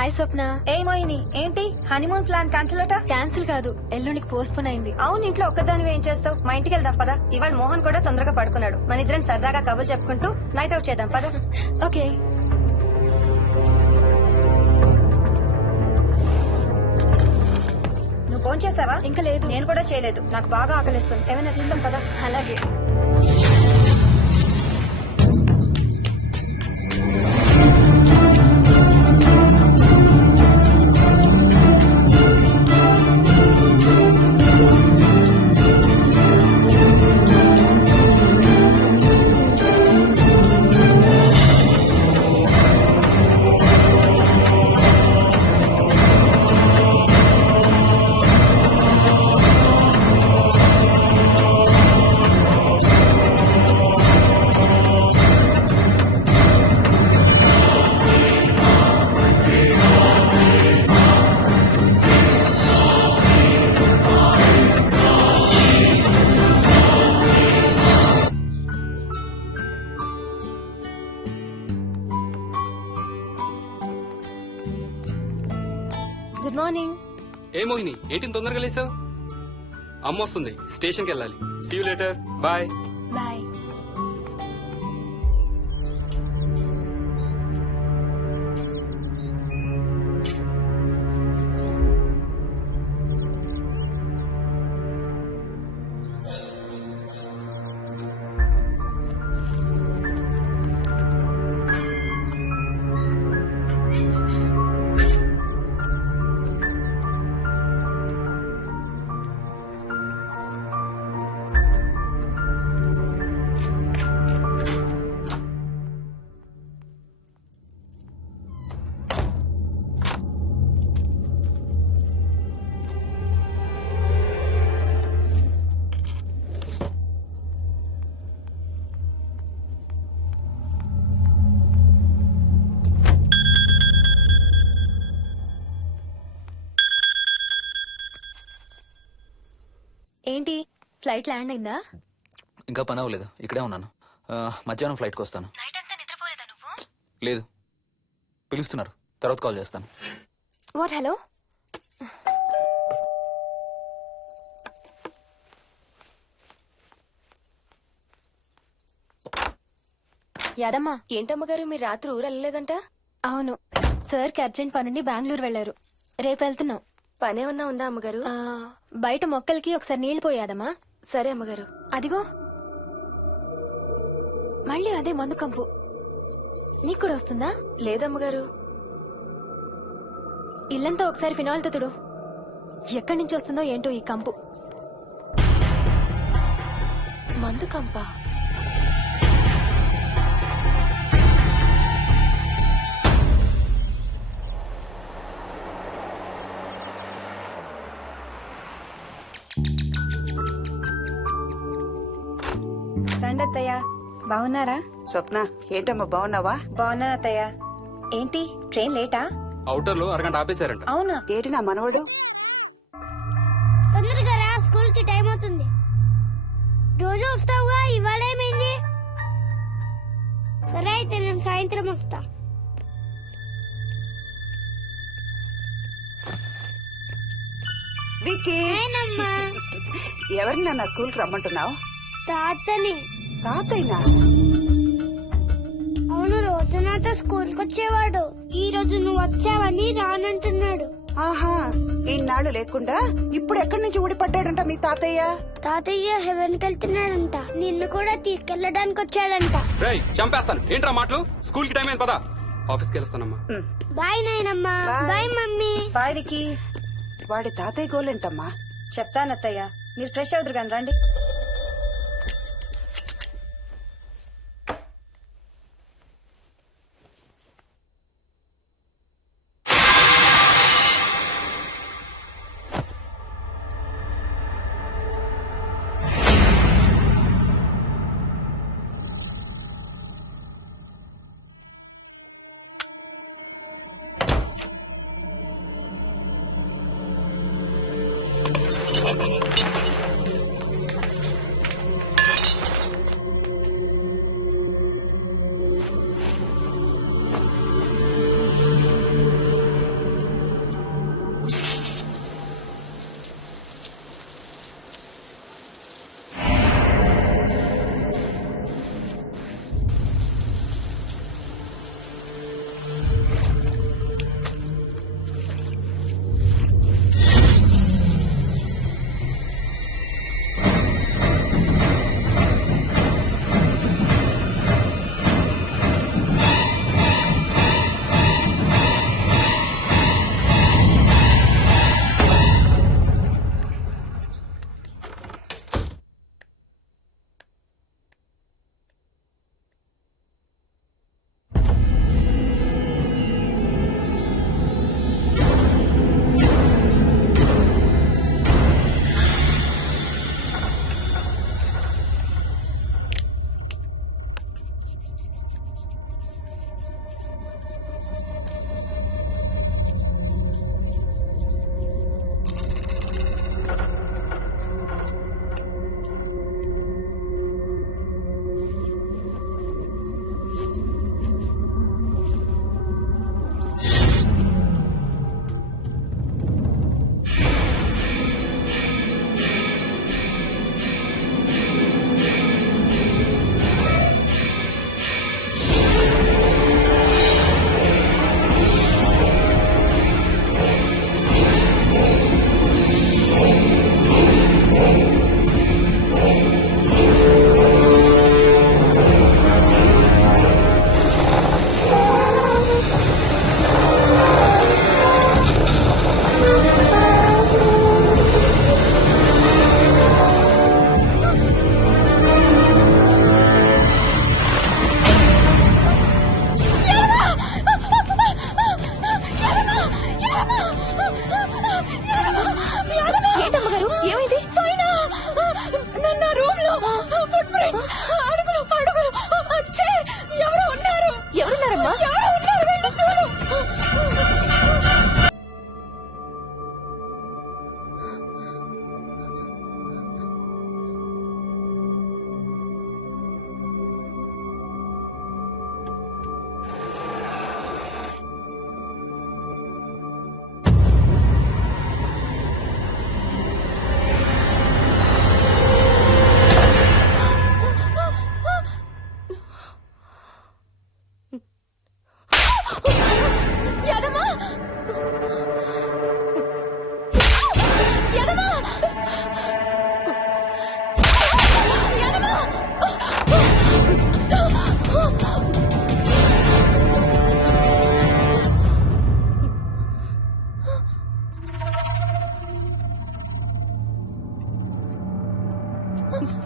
Hi స్వప్న. ఏ మోహిని, ఏంటి honeymoon plan cancel అట? Cancel కాదు, ఎల్లుండికి పోస్ట్ పోన్ అయింది. అవును, ఇంట్లో ఒక్కదానివే ఏం చేస్తావు? మా ఇంటికి వెళ్దాం పదా. ఇవాళ మోహన్ కూడా తొందరగా పడుకున్నాడు. మన ఇద్దరం సరదాగా కబుర్లు చెప్పుకుంటూ నైట్ అవుట్ చేద్దాం పదా. ఓకే. నువ్వు ఫోన్ చేసావా? ఇంకా లేదు. నేను కూడా చేయలేదు. నాకు బాగా ఆకలిస్తుంది. ఏమైనా తిందాం పదా. అలాగే. Good morning. ఏ మోహిని, ఏంటి తొందరగా లేసావు? అమ్మ వస్తుంది, స్టేషన్కి వెళ్ళాలి. See you later. Bye. Bye. ఏంటి, ఫ్లైట్ ల్యాండ్ అయిందా? ఇంకా పని అవ్వలేదు, ఇక్కడే ఉన్నాను. మధ్యాహ్నం ఫ్లైట్కి వస్తాను. నైట్ అంతా నిద్రపోలేదా నువ్వు? లేదు, పిలుస్తున్నారు, తర్వాత కాల్ చేస్తాను. వాట్? హలో. యాదమ్మా. ఏంటమ్మగారు, మీరు రాత్రి ఊరు వెళ్ళలేదంట? అవును, సార్కి అర్జెంట్ పనుండి బెంగళూరు వెళ్లారు. రేపు వెళ్తున్నాం. పనేమన్నా ఉందా అమ్మగారు? బయట మొక్కలకి ఒకసారి నీళ్లు పోయాదమ్మా. సరే అమ్మగారు. అదిగో మళ్ళీ అదే మందు కంపు. నీకు కూడా వస్తుందా? లేదమ్మగారు. ఇల్లంతా ఒకసారి ఫినాయిల్ తో తుడు. ఎక్కడి నుంచి వస్తుందో ఏంటో ఈ కంపు. మందు కంపా? రండి అత్తయ్య. బాగున్నారా? స్వప్న, ఏంటమ్మా బాగున్నావా? బాగున్నాను అత్తయ్య. ఏంటి ట్రైన్ లేటా? అవుటర్ లో అరగంట ఆపేశారంట. అవునా? ఏంటి నా మనవడు? తొందరగా రా, స్కూల్ కి టైం అవుతుంది. రోజు వస్తావుగా, ఇవాళ ఏమైంది? సరే అయితే నేను సాయంత్రం వస్తా. విక్కీ, నేనమ్మా. ఎవరిని నా స్కూల్ కి రమ్మంటున్నావు? తాతని. తాతయ్యనా? అవును, రోజు నాతో స్కూల్ కి వచ్చేవాడు. ఈ రోజు నువ్వు వచ్చావని రానంటున్నాడు. ఆహా, ఇన్నాళ్ళు లేకుండా ఇప్పుడు ఎక్కడి నుంచి ఊడిపడ్డాడంట మీ తాతయ్య? తాతయ్య హెవెన్ కి వెళ్తున్నాడంట. నిన్ను కూడా తీసుకెళ్లడానికి వచ్చాడంట. రేయ్, చంపేస్తాను. ఏంట్రా మాటలు? స్కూల్ కి టైం అయింది, పదా. ఆఫీస్కి వెళ్తానమ్మా. బాయ్ నాయనమ్మా. Bye. Bye mummy. Bye Vicky. వాడి తాతయ్య గోలేంటమ్మా? చెప్తాను అత్తయ్య, మీరు ఫ్రెష్ అవుతురు కానీ రండి.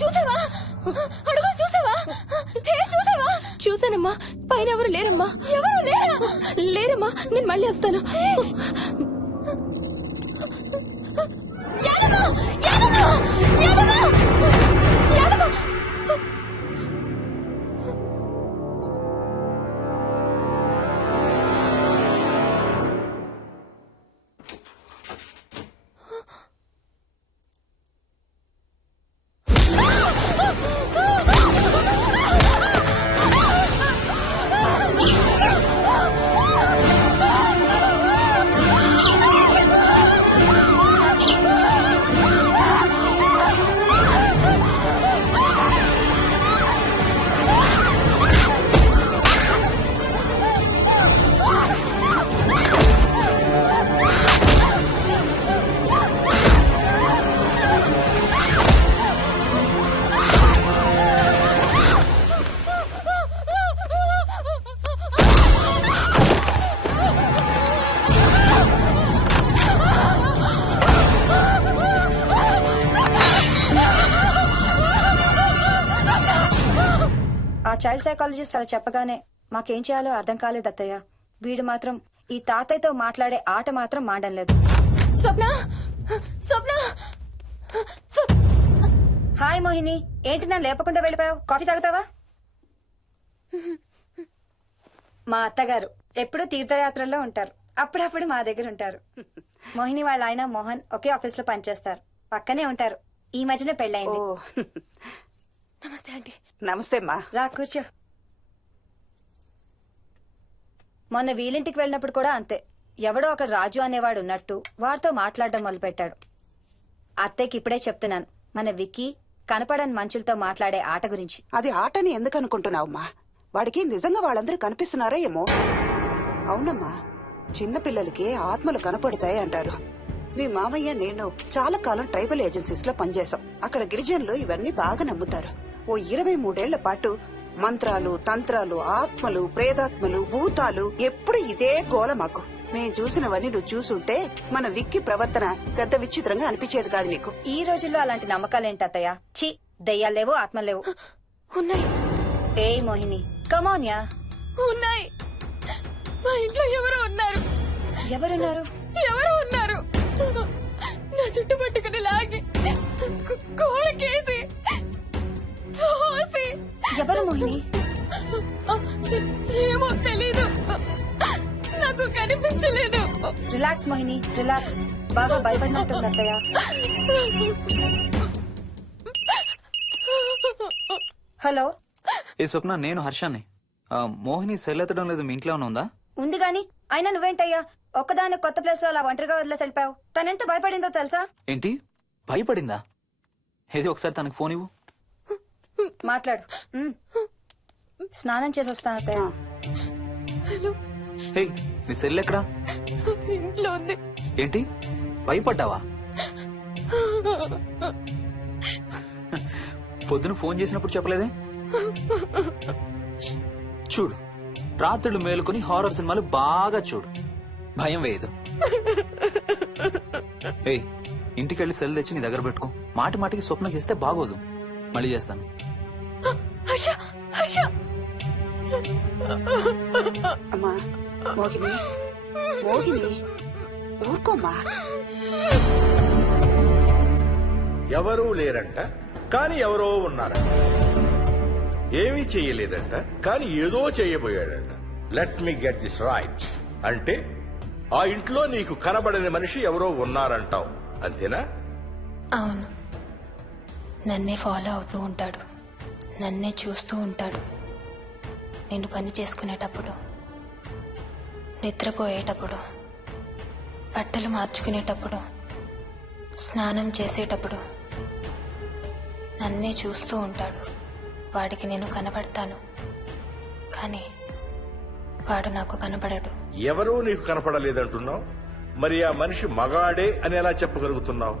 చూసావా అడుగు చూసావా చూసావా చూసానమ్మా పైన ఎవరు లేరమ్మా ఎవరు లేరమ్మా నేను మళ్ళీ వస్తాను యాదమ్మ! యాదమ్మ! యాదమ్మ! యాదమ్మ! ఆ చైల్డ్ సైకాలజిస్ట్ అలా చెప్పగానే మాకేం చేయాలో అర్థం కాలేదు అత్తయ్య. వీడు మాత్రం ఈ తాతయ్యతో మాట్లాడే ఆట మాత్రం మాండం లేదు. స్వప్న స్వప్న హాయ్ మోహిని, ఏంటి నన్ను లేపకుండా వెళ్ళిపోయావు? కాఫీ తాగుతావా? మా అత్తగారు ఎప్పుడూ తీర్థయాత్రల్లో ఉంటారు, అప్పుడప్పుడు మా దగ్గర ఉంటారు. మోహిని వాళ్ళ ఆయన మోహన్ ఒకే ఆఫీస్ లో పనిచేస్తారు, పక్కనే ఉంటారు. ఈ మధ్యన ఓ పెళ్ళయింది. నమస్తే ఆంటీ నమస్తే అమ్మా. రా కూర్చో. మొన్న వీలింటికి వెళ్ళినప్పుడు కూడా అంతే. ఎవడో ఒక రాజు అనేవాడు ఉన్నట్టు వాడితో మాట్లాడడం మొదలుపెట్టాడు. అత్తయ్యకి ఇప్పుడే చెప్తున్నాను, మన విక్కీ కనపడని మనుషులతో మాట్లాడే ఆట గురించి. అది ఆటని ఎందుకు అనుకుంటున్నావమ్మా? వాడికి నిజంగా వాళ్ళందరూ కనిపిస్తున్నారా ఏమో. అవునమ్మా, చిన్నపిల్లలకి ఆత్మలు కనపడతాయి అంటారు. మీ మామయ్య నేను చాలా కాలం ట్రైబల్ ఏజెన్సీస్ లో పనిచేశాం. అక్కడ గిరిజనులు ఇవన్నీ బాగా నమ్ముతారు. ఓ 23 ఏళ్ల పాటు మంత్రాలు, తంత్రాలు, ఆత్మలు, ప్రేతాత్మలు, భూతాలు, ఎప్పుడు ఇదే గోల మాకు. మేం చూసినవన్నీ నువ్వు చూసుంటే మన విక్కి ప్రవర్తన పెద్ద విచిత్రంగా అనిపించేది కాదు నీకు. ఈ రోజుల్లో అలాంటి నమ్మకాలేంటి అత్తయ్య? ఛీ, దెయ్యాలు లేవు, ఆత్మలు లేవు. ఉన్నాయి ఏ మోహిని, కమాన్యా. ఉన్నాయి మా ఇంట్లో ఎవరో ఉన్నారు ఎవరున్నారు? ఎవరో ఉన్నారు నా చుట్టు పట్టుకుని లాగి కోళ్ళకేసి తోసి. ఎవరు మోహిని? ఏమో తెలీదు, నాకు కనిపించలేదు. Relax Mohini, relax. బాగా భయపడినట్టుంది అత్తయ్య. హలో, ఏ స్వప్న, నేను హర్షాన్ని. మోహిని సెల్ ఎత్తడం లేదు, మీ ఇంట్లో ఏమైనా ఉందా? ఉంది గాని అయినా నువ్వేంటయ్యా ఒక్కదాని కొత్త ప్లేస్ లో అలా ఒంటరిగా వదిలేసి వెళ్ళిపోయావు? తనెంత భయపడిందో తెలుసా? ఏంటి, భయపడిందా? ఏది ఒకసారి తనకు ఫోన్ ఇవ్వు. మాట్లాడు. స్నానం చేసి వస్తాను అత్తయ్య. హే, నీ సెల్ ఎక్కడా? ఇంట్లో ఉంది. ఏంటి, భయపడ్డావా? పొద్దున ఫోన్ చేసినప్పుడు చెప్పలేదే? చూడు, రాత్రులు మేలుకొని హారర్ సినిమాలు బాగా చూడు, భయం వేయదు. ఏయ్, ఇంటికెళ్ళి సెల్ తెచ్చి నీ దగ్గర పెట్టుకో. మాటి మాటికి స్వప్నం చేస్తే బాగోదు. మళ్ళీ చేస్తాను. హర్ష హర్ష అమ్మా మోహిని, మోహిని ఊరుకోమ్మా. ఎవరూ లేరంట, కానీ ఎవరో ఉన్నారంట. ఏమీ చెయ్యలేదంట, కానీ ఏదో చేయబోయాడంట. Let me get this right. అంటే ఆ ఇంట్లో నీకు కనబడని మనిషి ఎవరో ఉన్నారంటావు, అంతేనా? అవును, నన్నే ఫాలో అవుతూ ఉంటాడు, నన్నే చూస్తూ ఉంటాడు. నేను పని చేసుకునేటప్పుడు, నిద్రపోయేటప్పుడు, బట్టలు మార్చుకునేటప్పుడు, స్నానం చేసేటప్పుడు నన్నే చూస్తూ ఉంటాడు. వాడికి నేను కనబడతాను, కానీ వాడు నాకు కనబడడు. ఎవరూ నీకు కనపడలేదంటున్నావు, మరి ఆ మనిషి మగాడే అని ఎలా చెప్పగలుగుతున్నావు?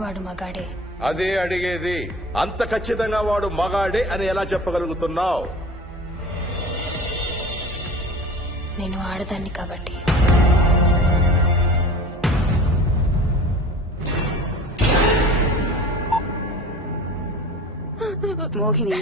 వాడు మగాడే. అదే అడిగేది, అంత ఖచ్చితంగా వాడు మగాడే అని ఎలా చెప్పగలుగుతున్నావు? నేను ఆడదాన్ని కాబట్టి. మోహిని